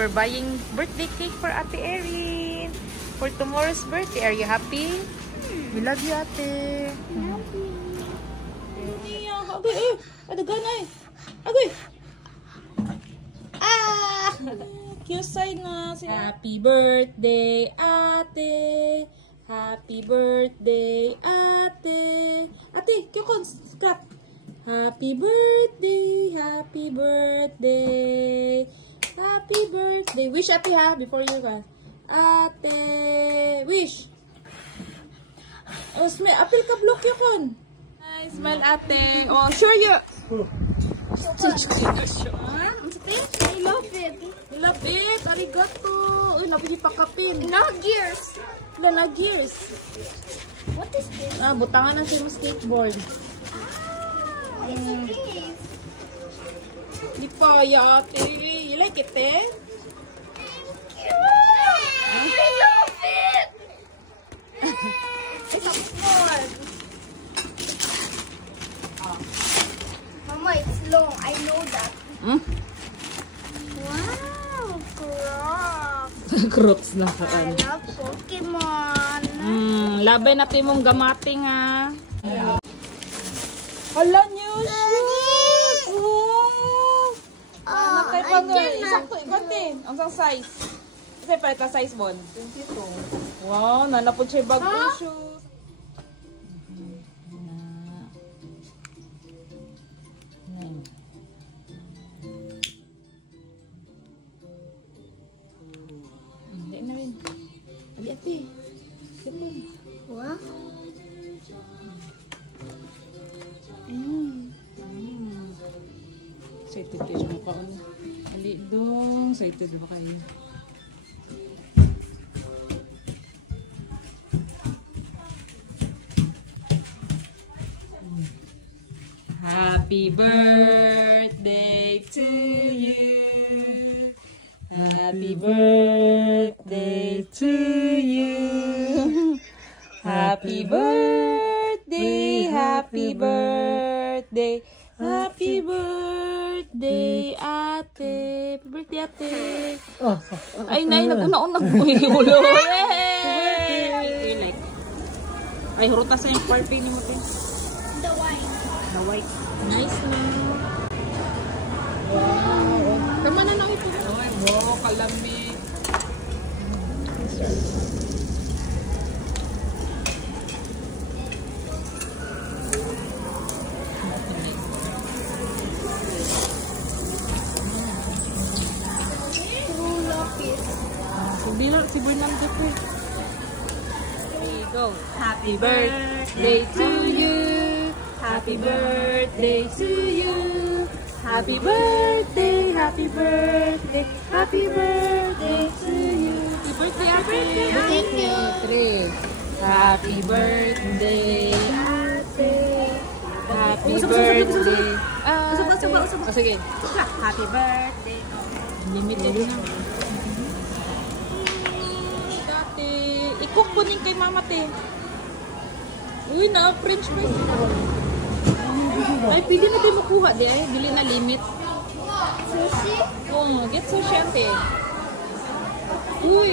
we're buying birthday cake for Ate Erin. For tomorrow's birthday. Are you happy? We love you, Ate. Love you. Agoy, eh. Adagan ay. Agoy. Ah! Kyosay na sila. Happy birthday, Ate. Happy birthday, Ate. Ate, kyokon, clap. Happy birthday, happy birthday. Happy birthday. Wish Ate ha, before you go. Ate, wish. Oh, smile. Apil ka block yun. Nice, smile Ate. Oh, sure you. I love it. Love it. Arigato. Uy, labi pa kapin. No gears. Lala gears. What is this? Ah, butangan ng same skateboard. What is this? Di pa, Ate. You like it, eh? I love it. It's a fun. Mama, it's long. I know that. Hmm? Wow, Crocs. Crocs na I kaan. love Pokemon. Labay natin mong gamating, ha. Hala, new shoes! Wow! Oh, Kay I Panoy, cannot. isakto, ikatin. Ang sang size. Kasi pa ita size bon? 22. Wow, nanapod siya bagong shoes. Hindi na rin. Ali, Ate. Wow. Excited kayo mo pa. Ali dong. Excited ba kayo? Happy birthday to you. Happy birthday to you. Happy birthday, happy birthday, happy birthday, Ate. Happy birthday, Ate. Ay, nay, nag-una-una po yung ulo. Yay! Ay, huruta sa yung parfait ni mo, te. The white. The white. Nice na. Wow. Tama na ito. Ay, wow, kalamig. Si Bernardo po. Here we go. Happy birthday to you. Happy birthday to you. Happy birthday, happy birthday, happy birthday to you. Happy birthday, Ate. Thank you. Happy birthday, Ate. Happy birthday. Oh, sige. Happy birthday. Limited na. Ate, i-cook po din kay Mama, te. Uy, na French fries. Ay, pwede na tayo makuha di ay. Bili na limit. Sushi? Oh, get sushi, ate. Uy.